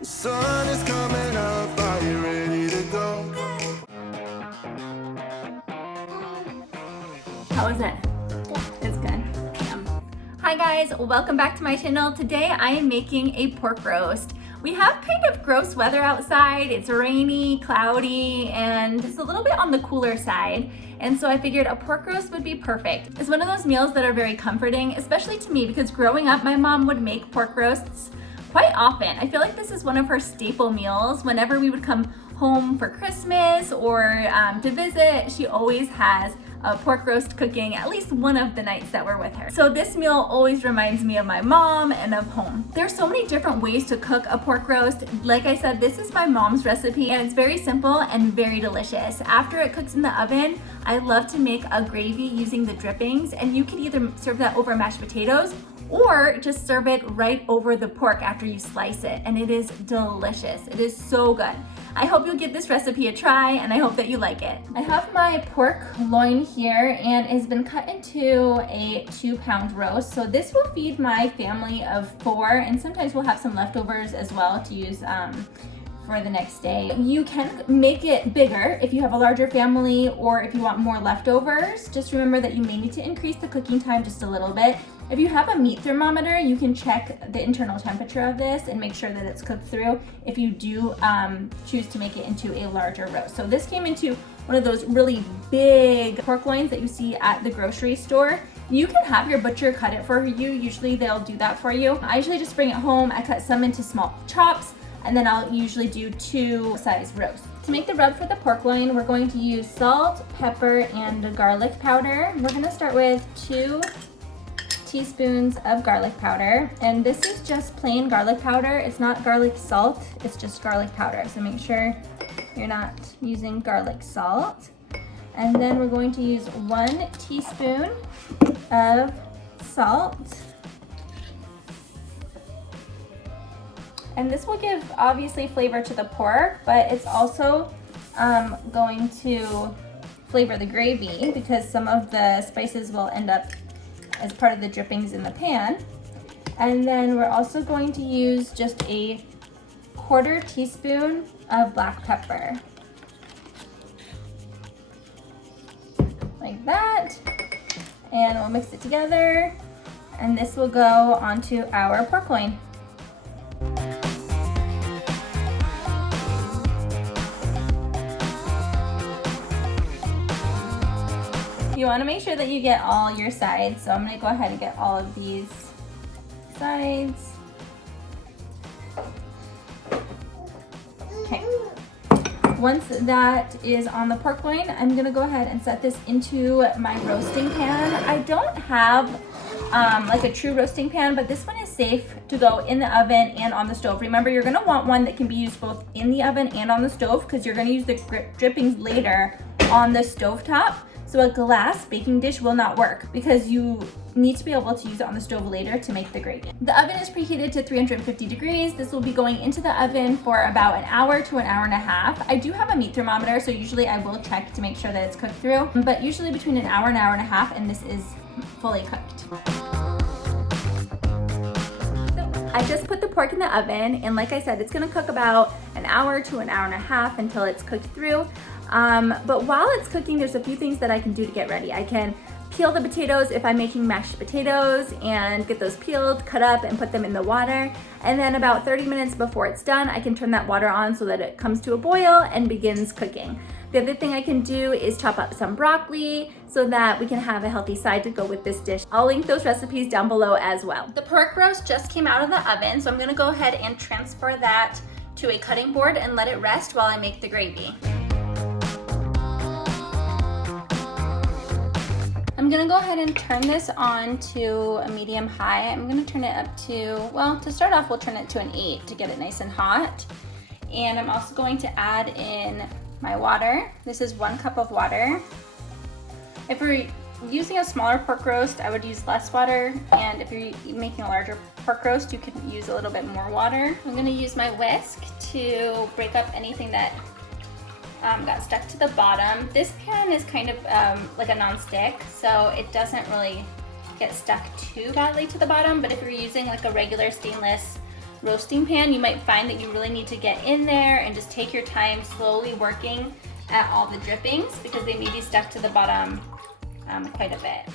The sun is coming up, are you ready to go? How is it? It's good. Yum. Hi guys, welcome back to my channel. Today I am making a pork roast. We have kind of gross weather outside. It's rainy, cloudy, and it's a little bit on the cooler side. And so I figured a pork roast would be perfect. It's one of those meals that are very comforting, especially to me, because growing up, my mom would make pork roasts quite often. I feel like this is one of her staple meals. Whenever we would come home for Christmas or to visit, she always has a pork roast cooking at least one of the nights that we're with her. So this meal always reminds me of my mom and of home. There's so many different ways to cook a pork roast. Like I said, this is my mom's recipe and it's very simple and very delicious. After it cooks in the oven, I love to make a gravy using the drippings, and you can either serve that over mashed potatoes or just serve it right over the pork after you slice it, and it is delicious. It is so good. I hope you'll give this recipe a try, and I hope that you like it. I have my pork loin here, and it's been cut into a 2-pound roast. So this will feed my family of 4, and sometimes we'll have some leftovers as well to use for the next day. You can make it bigger if you have a larger family or if you want more leftovers. Just remember that you may need to increase the cooking time just a little bit. If you have a meat thermometer, you can check the internal temperature of this and make sure that it's cooked through if you do choose to make it into a larger roast. So this came into one of those really big pork loins that you see at the grocery store. You can have your butcher cut it for you. Usually they'll do that for you. I usually just bring it home. I cut some into small chops, and then I'll usually do 2 size roasts. To make the rub for the pork loin, we're going to use salt, pepper, and garlic powder. We're gonna start with 2 teaspoons of garlic powder, and this is just plain garlic powder. It's not garlic salt, it's just garlic powder. So make sure you're not using garlic salt. And then we're going to use 1 teaspoon of salt. And this will give obviously flavor to the pork, but it's also going to flavor the gravy because some of the spices will end up as part of the drippings in the pan. And then we're also going to use just a 1/4 teaspoon of black pepper. Like that. And we'll mix it together. And this will go onto our pork loin. You want to make sure that you get all your sides, so I'm going to go ahead and get all of these sides. Okay. Once that is on the pork loin, I'm going to go ahead and set this into my roasting pan. I don't have like a true roasting pan, but this one is safe to go in the oven and on the stove. Remember, you're going to want one that can be used both in the oven and on the stove because you're going to use the drippings later on the stovetop. So a glass baking dish will not work because you need to be able to use it on the stove later to make the gravy. The oven is preheated to 350 degrees. This will be going into the oven for about 1 hour to 1.5 hours. I do have a meat thermometer, so usually I will check to make sure that it's cooked through, but usually between 1 hour and 1.5 hours, and this is fully cooked. I just put the pork in the oven, and like I said, it's gonna cook about 1 hour to 1.5 hours until it's cooked through. But while it's cooking, there's a few things that I can do to get ready. I can peel the potatoes if I'm making mashed potatoes and get those peeled, cut up, and put them in the water. And then about 30 minutes before it's done, I can turn that water on so that it comes to a boil and begins cooking. The other thing I can do is chop up some broccoli so that we can have a healthy side to go with this dish. I'll link those recipes down below as well. The pork roast just came out of the oven, so I'm gonna go ahead and transfer that to a cutting board and let it rest while I make the gravy. I'm gonna go ahead and turn this on to a medium high. I'm gonna turn it up to, well, to start off, we'll turn it to an 8 to get it nice and hot. And I'm also going to add in my water. This is 1 cup of water. If you're using a smaller pork roast, I would use less water. And if you're making a larger pork roast, you can use a little bit more water. I'm gonna use my whisk to break up anything that got stuck to the bottom. This pan is kind of like a non-stick, so it doesn't really get stuck too badly to the bottom, but if you're using like a regular stainless roasting pan, you might find that you really need to get in there and just take your time slowly working at all the drippings because they may be stuck to the bottom quite a bit.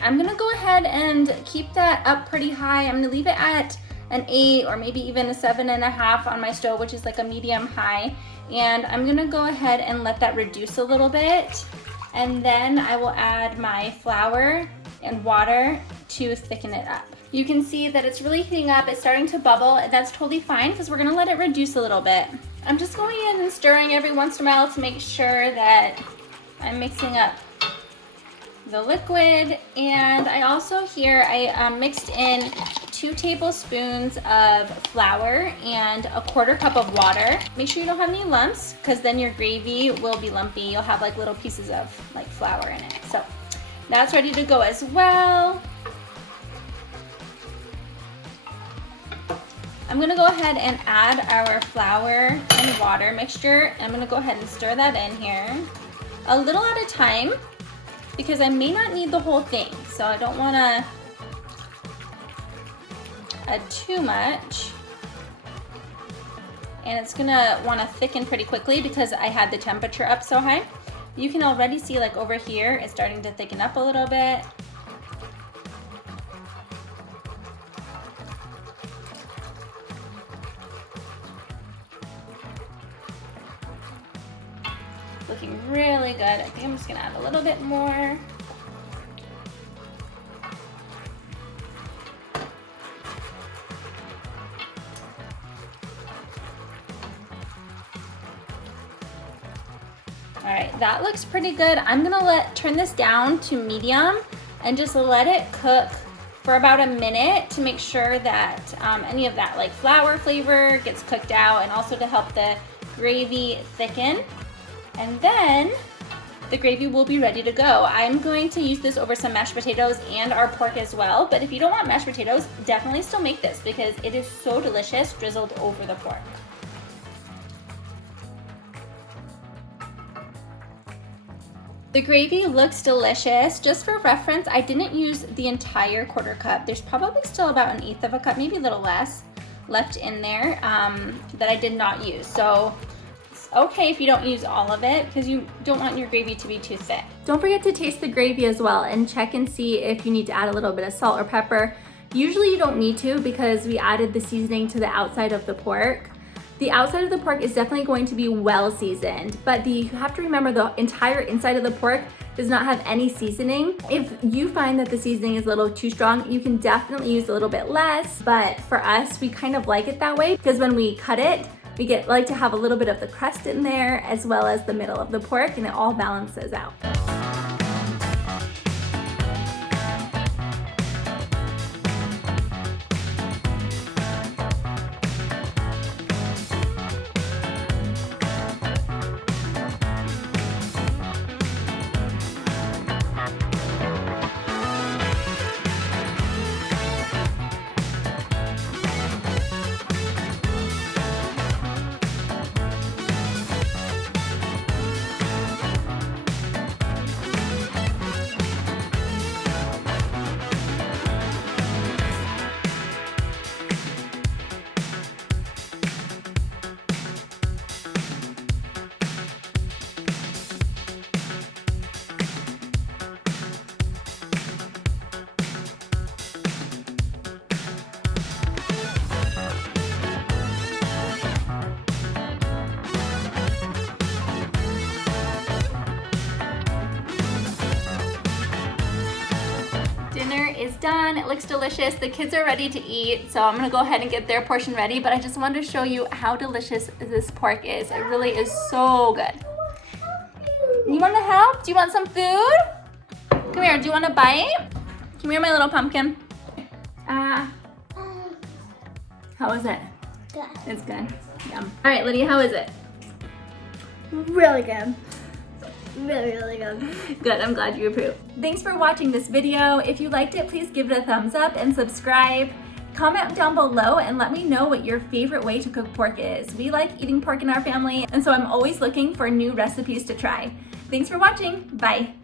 I'm gonna go ahead and keep that up pretty high. I'm gonna leave it at an 8 or maybe even a 7.5 on my stove, which is like a medium high. And I'm gonna go ahead and let that reduce a little bit. And then I will add my flour and water to thicken it up. You can see that it's really heating up, it's starting to bubble, and that's totally fine because we're gonna let it reduce a little bit. I'm just going in and stirring every once in a while to make sure that I'm mixing up the liquid. And I also here, I mixed in 2 tablespoons of flour and a 1/4 cup of water. Make sure you don't have any lumps because then your gravy will be lumpy. You'll have like little pieces of like flour in it. So that's ready to go as well. I'm gonna go ahead and add our flour and water mixture. I'm gonna go ahead and stir that in here a little at a time because I may not need the whole thing. So I don't wanna add too much. And it's gonna wanna thicken pretty quickly because I had the temperature up so high. You can already see like over here, it's starting to thicken up a little bit. Looking really good. I think I'm just gonna add a little bit more. All right, that looks pretty good. I'm gonna turn this down to medium and just let it cook for about a minute to make sure that any of that like flour flavor gets cooked out and also to help the gravy thicken. And then the gravy will be ready to go. I'm going to use this over some mashed potatoes and our pork as well, but if you don't want mashed potatoes, definitely still make this because it is so delicious drizzled over the pork. The gravy looks delicious. Just for reference, I didn't use the entire 1/4 cup. There's probably still about 1/8 of a cup, maybe a little less, left in there that I did not use. So it's okay if you don't use all of it because you don't want your gravy to be too thick. Don't forget to taste the gravy as well and check and see if you need to add a little bit of salt or pepper. Usually you don't need to because we added the seasoning to the outside of the pork. The outside of the pork is definitely going to be well seasoned, but you have to remember the entire inside of the pork does not have any seasoning. If you find that the seasoning is a little too strong, you can definitely use a little bit less, but for us, we kind of like it that way because when we cut it, we like to have a little bit of the crust in there as well as the middle of the pork, and it all balances out. Is done. It looks delicious. The kids are ready to eat, so I'm gonna go ahead and get their portion ready, but I just wanted to show you how delicious this pork is. It really is so good. You wanna help? Do you want some food? Come here, do you want a bite? Come here, my little pumpkin. How is it? Good. It's good. Yum. All right, Lydia, how is it? Really good. Really good. Good, I'm glad you approve. Thanks for watching this video. If you liked it, please give it a thumbs up and subscribe. Comment down below and let me know what your favorite way to cook pork is. We like eating pork in our family, and so I'm always looking for new recipes to try. Thanks for watching. Bye.